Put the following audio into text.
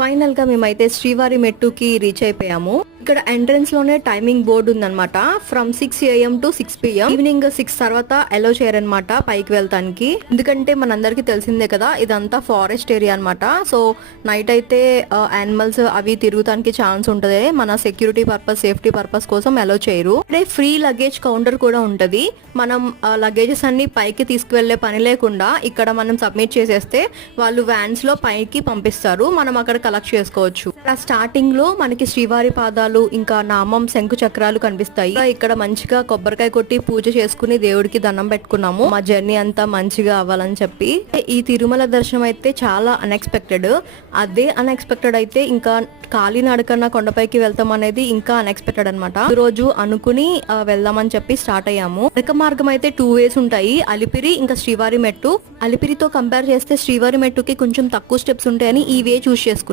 Final గా మేమైతే శ్రీవారి మెట్టుకి రీచ్ అయిపోయాము. ఇక్కడ ఎంట్రన్స్ లోనే టైమింగ్ బోర్డు ఉందన్నమాట. From 6 AM to 6 PM. Evening 6 తర్వాత అలో చేయరనమాట పైకి వెళ్తానికి. ఎందుకంటే మనందరికి తెలిసిందే కదా, ఇదంతా ఫారెస్ట్ ఏరియా అనమాట. సో నైట్ అయితే యానిమల్స్ అవి తిరుగుతానికి ఛాన్స్ ఉంటది. మన సెక్యూరిటీ పర్పస్, సేఫ్టీ పర్పస్ కోసం అలో చేయరు. అంటే ఫ్రీ లగేజ్ కౌంటర్ కూడా ఉంటది. మనం లగేజెస్ అన్ని పైకి తీసుకువెళ్లే పని లేకుండా ఇక్కడ మనం సబ్మిట్ చేసేస్తే వాళ్ళు వ్యాన్స్ లో పైకి పంపిస్తారు. మనం అక్కడ కలెక్ట్ చేసుకోవచ్చు. స్టార్టింగ్ లో మనకి శ్రీవారి పాదాలు, ఇంకా నామం, శంకు చక్రాలు కనిపిస్తాయి. ఇక్కడ మంచిగా కొబ్బరికాయ కొట్టి పూజ చేసుకుని దేవుడికి దండం పెట్టుకున్నాము. మా జర్నీ అంతా మంచిగా అవ్వాలని చెప్పి. ఈ తిరుమల దర్శనం అయితే చాలా అన్ఎక్స్పెక్టెడ్. అదే అన్ఎక్స్పెక్టెడ్ అయితే ఇంకా కాలినడకన కొండపైకి వెళ్తాం అనేది ఇంకా అన్ఎక్స్పెక్టెడ్ అనమాట. ఈ రోజు అనుకుని వెళ్దామని చెప్పి స్టార్ట్ అయ్యాము. నడక మార్గం అయితే 2 ways ఉంటాయి, అలిపిరి ఇంకా శ్రీవారి మెట్టు. అలిపిరితో కంపేర్ చేస్తే శ్రీవారి మెట్టుకి కొంచెం తక్కువ స్టెప్స్ ఉంటాయని ఈ వే చూస్ చేసుకున్నాం.